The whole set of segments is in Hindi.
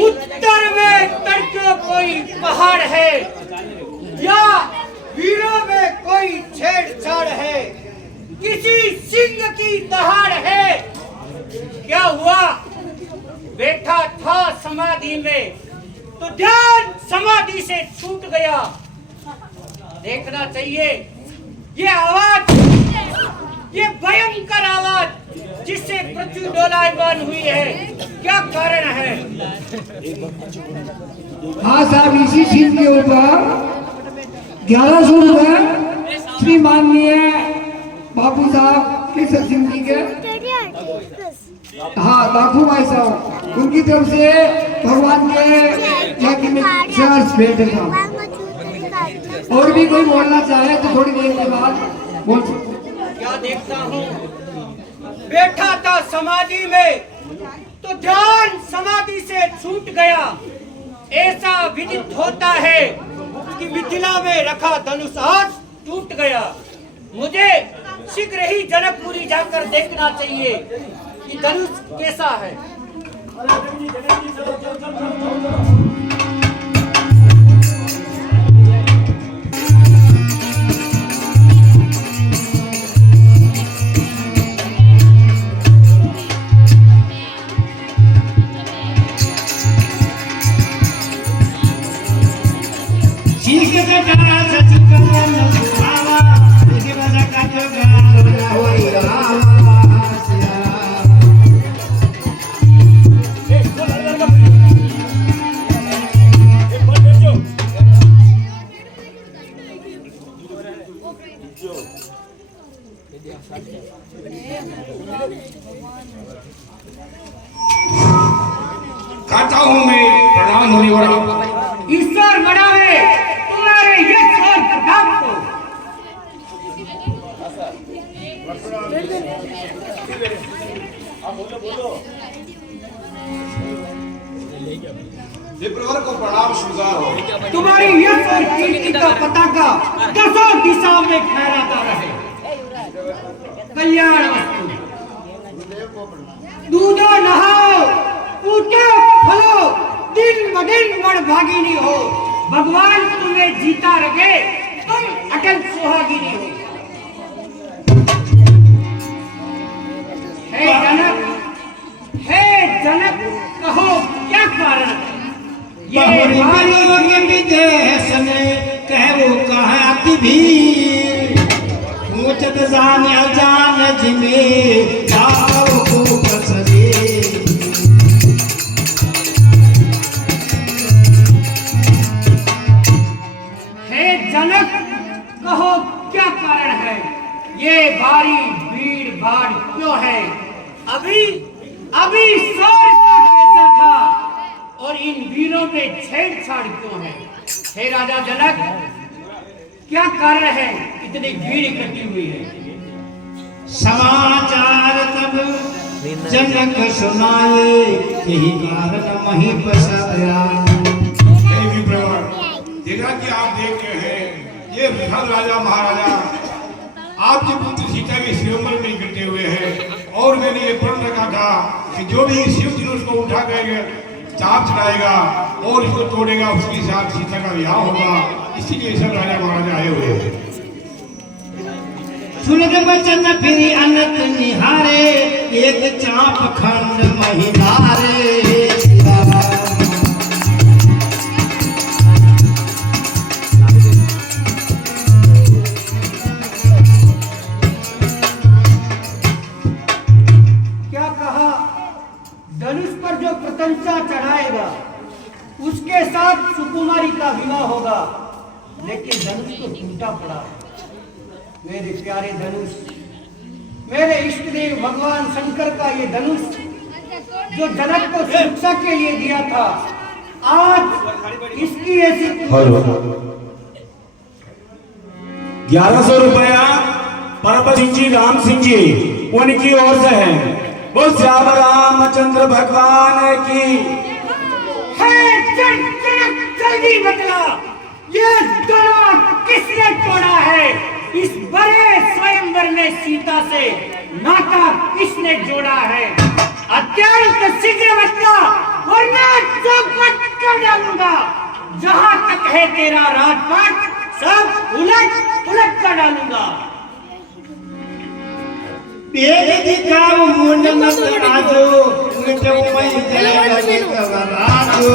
उत्तर में तड़के कोई पहाड़ है या वीरों में कोई छेड़छाड़ है, किसी सिंह की दहाड़ है। क्या हुआ? बैठा था समाधि में तो ध्यान समाधि से छूट गया। देखना चाहिए ये आवाज, ये भयंकर आवाज जिससे पृथ्वी डोलायमान हुई है, क्या कारण है? हाँ साहब, इसी चीज के ऊपर 1100 रुपए श्री माननीय बाबू साहब केसर सिंह जी के, हाँ दाखू भाई साहब, उनकी तरफ से भगवान के चार्ज भेंट था। और भी कोई बोलना चाहे तो थोड़ी देर के बाद बोल सकते। क्या देखता हूँ, बैठा था समाधि में तो ध्यान समाधि से छूट गया। ऐसा विदित होता है कि मिथिला में रखा धनुष आज टूट गया। मुझे शीघ्र ही जनकपुरी जाकर देखना चाहिए कि धनुष कैसा है। खाता हूँ मैं, प्रणाम होने वाला। ईश्वर बढ़ावे तुम्हारे यश और प्रताप को। विप्रवर को प्रणाम स्वीकार हो। तुम्हारी यश और कीर्ति का पताका दसों दिशाओं में फहराता रहे। कल्याण वस्तु। दूधो नहाओ, ऊटो फलो, दिन ब दिन बड़भागिनी हो। भगवान तुम्हें जीता रखे, तुम अटल सुहागिनी हो। हे जनक, कहो क्या कारण है? ये विदेश में कहो कहती भी ऊंचत जान अजान जिमे जाओ को कसरे। हे जनक, कहो क्या कारण है? ये भारी भीड़ भाड़ क्यों है? अभी शोर कैसा था और इन वीरों में छेड़छाड़ क्यों है? हे राजा जनक, क्या कारण है इतनी भीड़ इकट्ठी हुई है? समाचार तब जनक सुनाए, यही कारण मही पसाया। हे विप्रवर, जैसा कि आप देख रहे हैं, ये विशाल राजा महाराजा आपके पुत्र सीता के शिवमल में इकट्ठे हुए हैं। और मैंने ये प्रण रखा था कि जो भी शिव जी उसको उठा कर चाप चढ़ाएगा और इसको तोड़ेगा, उसके साथ सीता का विवाह होगा। इसीलिए सब राजा महाराजा आए हुए हैं। सुनत बचन फिर अनत निहारे, एक चाप खंड महिलारे। क्या कहा? धनुष पर जो प्रतंचा चढ़ाएगा उसके साथ सुकुमारी का विवाह होगा। लेकिन धनुष तो टूटा पड़ा। मेरे प्यारे धनुष, मेरे इष्ट देव भगवान शंकर का ये धनुष जो जनक को शिक्षा के लिए दिया था, आज इसकी ऐसी 1100 रुपया परम सिंह जी, राम सिंह जी उनकी ओर से है। बोल श्याम रामचंद्र भगवान की। जल्दी बतला, ये दोनों किसने तोड़ा है? इस बड़े स्वयंवर में सीता से नाता किसने जोड़ा है? अत्यंत शीघ्र बता, वरना चौपट कर डालूंगा। जहां तक है तेरा राजपाट, सब उलट पुलट कर डालूंगा। पेड़ दिखाओ मुंड नजर आजो, मिटो मई जले घबराजो।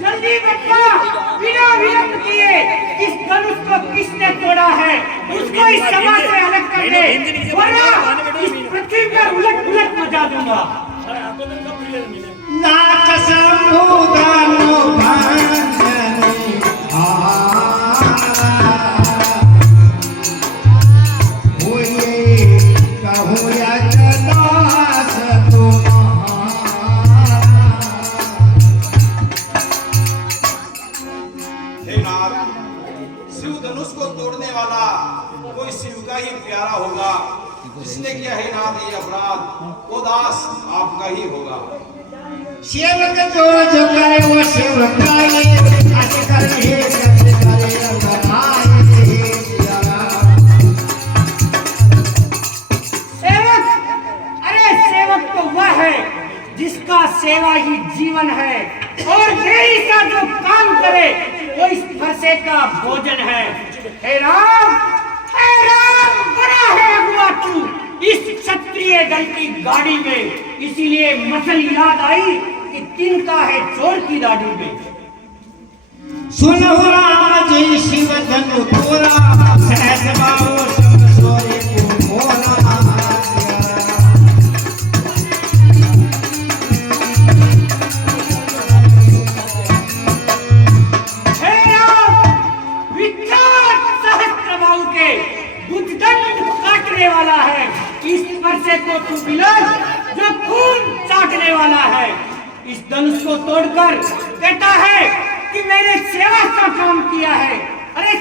जल्दी बता, बिना विलंब किए इस धनुष को किसने तोड़ा है? उसको इस समाज से अलग कर दे, वरना इस पृथ्वी पर उलट पुलट मचा दूंगा। नाक संबोधनो भांजनी होए कहूँ या जनास तुम्हारा। हे नाथ, शिव धनुष को तोड़ने वाला कोई शिव का ही प्यारा होगा। जिसने किया है नाथ ये अपराध, वो दास आपका ही होगा। सेवक जो करे वो सेवकाई, अस करे रंगनाई। सेवक, अरे सेवक तो वह है जिसका सेवा ही जीवन है, और मेरी सा जो काम करे वो इस फरसे का भोजन है। हे राम, बड़ा है अगुआ तू इस क्षत्रिय दल की गाड़ी में। इसीलिए मसल याद आई कि तिनका है चोर की दाढ़ी में। सुनो राम जय शिव धनु तोरा, सहस बाओ सब सोए को मोरा। हे राम, विख्यात सहस्त्रबाहु के बुद्धदंड काटने वाला है। इस फरसे को तू मिलन जो खून चाटने वाला है। इस धनुष को तोड़कर कहता है कि मैंने सेवा का काम किया है। अरे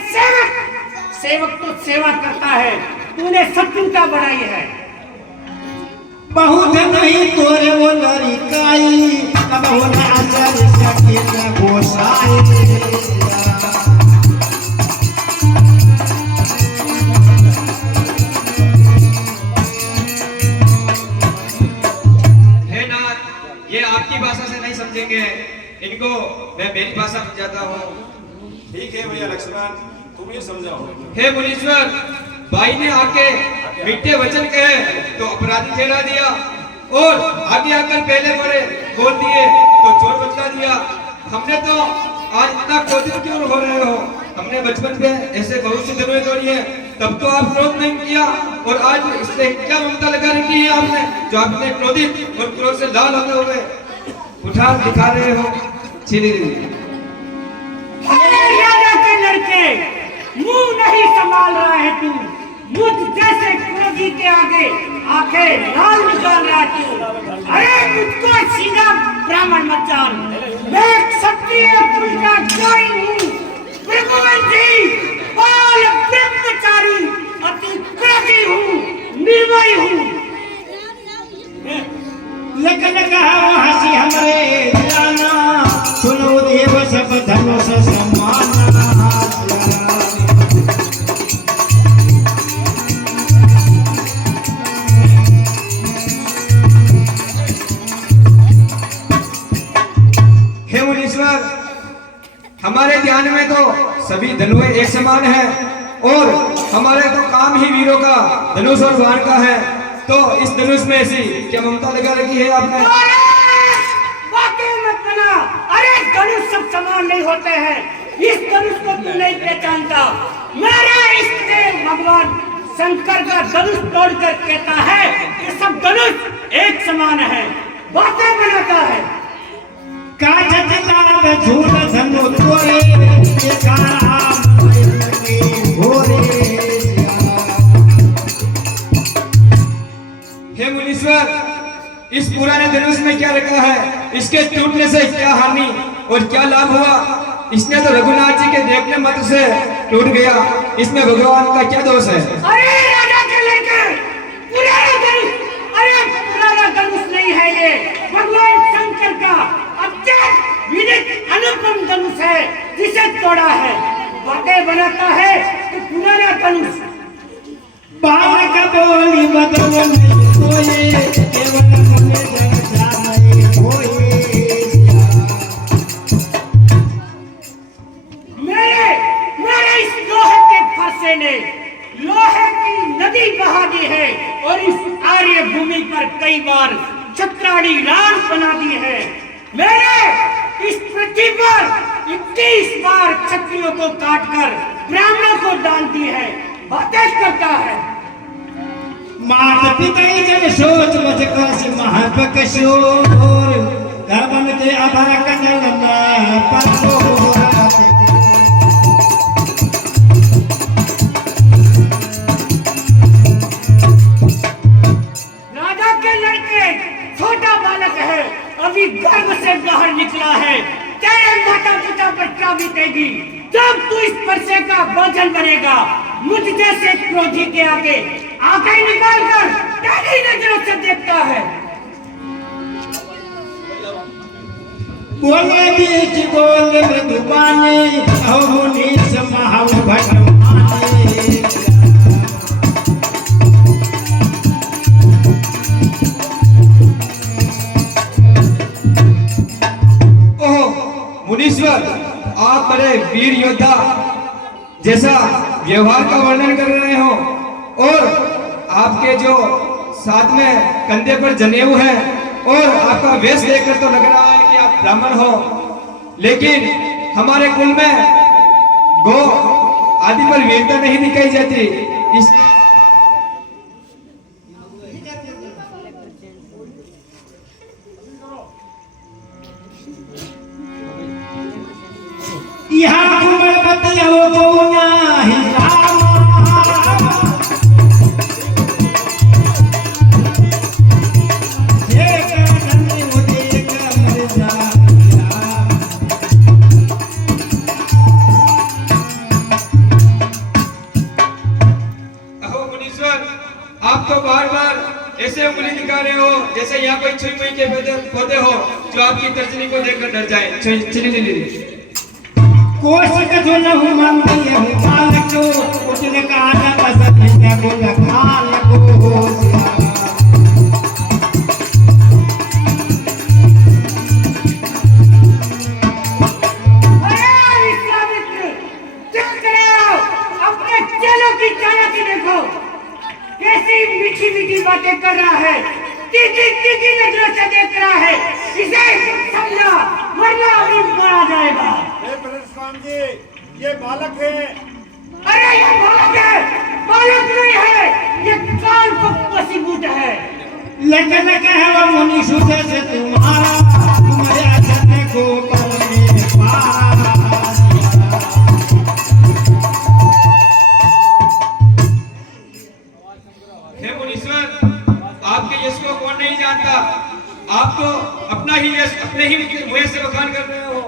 सेवक तो सेवा करता है, तूने शत्रुता बढ़ाई है। बहुत नहीं तोरे वो लड़काई, कब होना असर सके गोसाई। ये आपकी भाषा से नहीं समझेंगे, इनको मैं मेरी भाषा समझाता हूँ। ठीक है भैया लक्ष्मण, तुम ये समझाओ। हे मुनीश्वर, भाई ने आके मीठे वचन कहे तो अपराधी ठहरा दिया, और आगे आकर पहले बड़े बोल दिए तो चोर बतला दिया। हमने तो आज इतना क्रोधित क्यों हो रहे हो? हमने बचपन में ऐसे बहुत सी धनुएं तोड़ी है, तब तो आप क्रोध नहीं किया, और आज इससे क्या ममता लगा रखी है आपने, जो आपने क्रोधित और क्रोध से लाल होते हुए उठा दिखा रहे हो। छिली अरे राजा के लड़के, मुंह नहीं संभाल रहा है तू। मुझ जैसे क्रोधी के आगे आंखें लाल निकाल रहा है तू। अरे मुझको सीधा ब्राह्मण मत जान, मैं क्षत्रिय कुल का गाय हूँ। ब्रह्मवंशी, बाल ब्रह्मचारी, अति क्रोधी हूँ, निर्भय हूँ। लगन कहा हंसी हमरे जाना, सुनो देव सब धनुष समाना। हे मुनीश्वर, हमारे ध्यान में तो सभी धनुएं एक समान है, और हमारे तो काम ही वीरों का धनुष और बाण का है। तो इस धनुष में ऐसी क्या ममता लगा रखी है आपने? बातें मत बना। अरे धनुष सब समान नहीं होते हैं। इस धनुष को तू नहीं पहचानता। मेरा इष्ट देव भगवान शंकर का धनुष तोड़कर कहता है कि सब धनुष एक समान है। बातें बनाता है। काजत लाभ झूठ धनु तोरे, हे मुनीश्वर, इस पुराने धनुष में क्या रखा है? इसके टूटने से क्या हानि और क्या लाभ हुआ? इसने तो रघुनाथ जी के देखने मात्र से टूट गया। इसमें भगवान का क्या दोष है? अरे राजा के लड़के, पुराना धनुष, अरे पुराना धनुष नहीं है ये, भगवान शंकर का सचेत विदित अनुपम धनुष है जिसे तोड़ा है, बातें बनाता है कि पुराना धनुष। बाण का बोली बदल नहीं कोई, केवल मुझे जग जाने कोई। मेरे इस लोहे के फरसे ने लोहे की नदी बहा दी है और इस आर्य भूमि पर कई बार छत्राड़ी रान बना दी है। मेरे इस पृथ्वी पर 21 बार क्षत्रियों को काटकर ब्राह्मणों को दान दी है, बातें करता है। मात पिता जन सोच मच काशी महत्व शोर, गर्भन के अभर कनल में परसो राजा के लड़के छोटा बालक है, अभी गर्भ से बाहर निकला है, तेरे माता पिता पर क्या बीतेगी जब तू इस परसे का बोझल बनेगा। मुझ जैसे क्रोधी के आगे आंखें निकाल कर तेरी नजरों से देखता है। बोले बीच बोल मृदुबानी, अहो नीच महाव भटमानी। मुनीश्वर, आप बड़े वीर योद्धा जैसा व्यवहार का वर्णन कर रहे हो और आपके जो साथ में कंधे पर जनेऊ है और आपका वेश देखकर तो लग रहा है कि आप ब्राह्मण हो, लेकिन हमारे कुल में गो आदि पर वीरता नहीं दिखाई जाती। इस यहाँ कुमरपति हो तो नाही रामा, एक नंदी मुझे एक मर्जा। अहो मुनीश्वर, आप तो बार बार ऐसे उंगली दिखा रहे हो जैसे यहाँ कोई छुई मुई के पौधे हो जो आपकी तर्जनी को देखकर डर जाए। चलिए कोशिश जो न हूँ मंदी हूँ बालक को, उसने कहा न पसंद है को लखाल को। अरे विश्वामित्र, देख रहे हो अपने चेलों की चालाकी देखो, कैसी मीठी मीठी बातें कर रहा है, तीखी नजरों से देख रहा है। इसे समझा वरना अभी मारा जाएगा। जी, ये बालक है। अरे ये बालक है, बालक नहीं है, ये काल को वसीभूत है। लेकिन कहे वो मुनि सुधे से तुम्हारा, तुम्हारे अचने को करने पारा। हे मुनीश्वर, आपके यश को कौन नहीं जानता, आप तो अपना ही यश अपने ही मुंह से बखान कर रहे हो।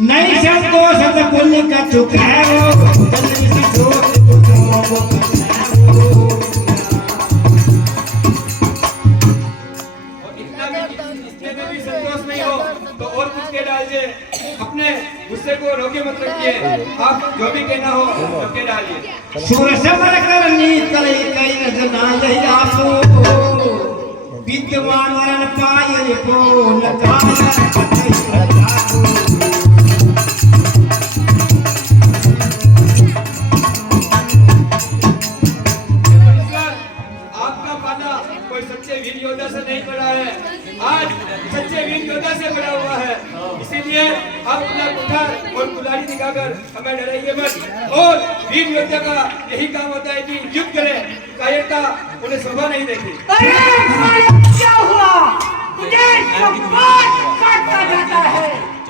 नहीं संतोष तो बोलने का चुक है वो, जल्दी से जोत को और इतने में भी संतोष नहीं हो तो और कुछ के डालिए, अपने गुस्से को रोके मत रखिए, आप जो भी कहना हो रोके डालिए। सुर समर करनी करे कई रजना यही आपो, विद्वान रण पायल को नकार आपका पाला कोई सच्चे वीर योद्धा से नहीं पड़ा है, आज सच्चे वीर योद्धा से पड़ा हुआ है। इसीलिए आप अपना कुठार और कुल्हाड़ी दिखाकर हमें डराइए मत। और वीर योद्धा का यही काम होता है कि युद्ध करे, कायरता उन्हें शोभा नहीं देती। अरे क्या हुआ, तुझे काटता जाता है,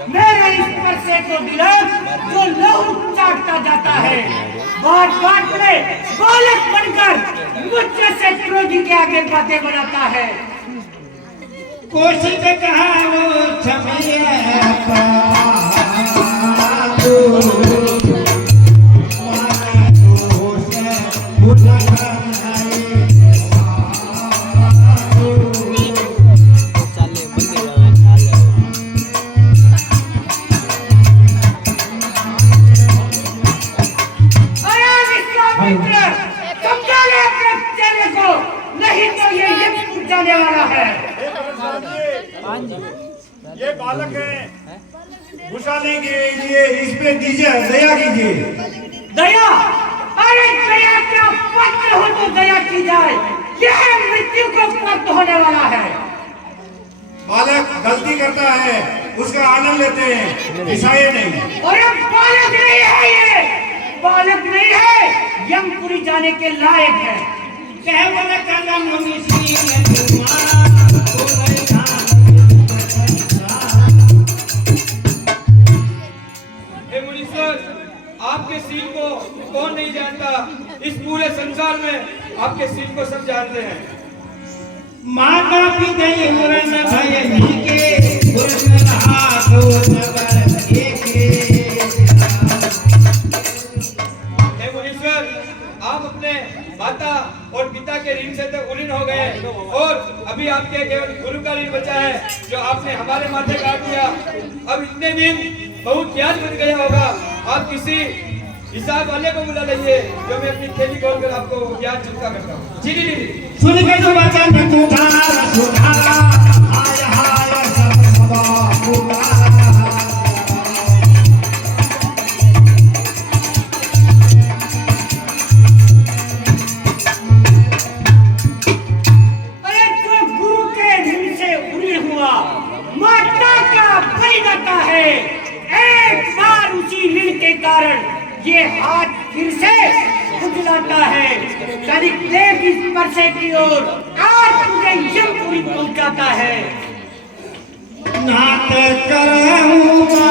मेरे इस परसे को दिलक जो लहू चाटता जाता है। बात में बालक बनकर मुझसे से क्रोधी के आगे बातें बनाता है। कोशिश कहा वो ये बालक है, घुसाने के लिए इस पे दीजिए, दया कीजिए। दया? अरे दया क्या पत्र हो तो दया की जाए, यह मृत्यु को प्राप्त होने वाला है। बालक गलती करता है, उसका आनंद लेते हैं, घिसाए नहीं। अरे बालक नहीं है, ये बालक नहीं है, यमपुरी जाने के लायक है। केवल कलम मिशीन तुम्हारा हे मुनीश्वर, आपके सील को कौन नहीं जानता? इस पूरे संसार में आपके सील को सब जानते हैं। माता पिता मुरन भय नीके मुरन रहा दो नगर एके। हे मुनीश्वर, आप अपने माता और पिता के ऋण से तो उलीन हो गए और अभी आपके केवल गुरु का ऋण बचा है जो आपने हमारे माथे काट दिया। अब इतने दिन बहुत ज्ञान बन गया होगा, आप किसी हिसाब वाले को बुला लीजिए जो मैं अपनी थैली खोलकर आपको ज्ञान चुकता करता हूँ। जी जी जी। सुन के जो वचन तुम्हारा सुधारा हाय हाय सब सदा पुकारा। अरे जो गुरु के ऋण से उड़ी हुआ माता का बलि जाता है, एक बार उसी ऋण के कारण ये हाथ फिर से खुजलाता है। तनिक देख इस परसे की ओर, आज तुझे यमपुरी पहुंचाता है। नाथ करऊंगा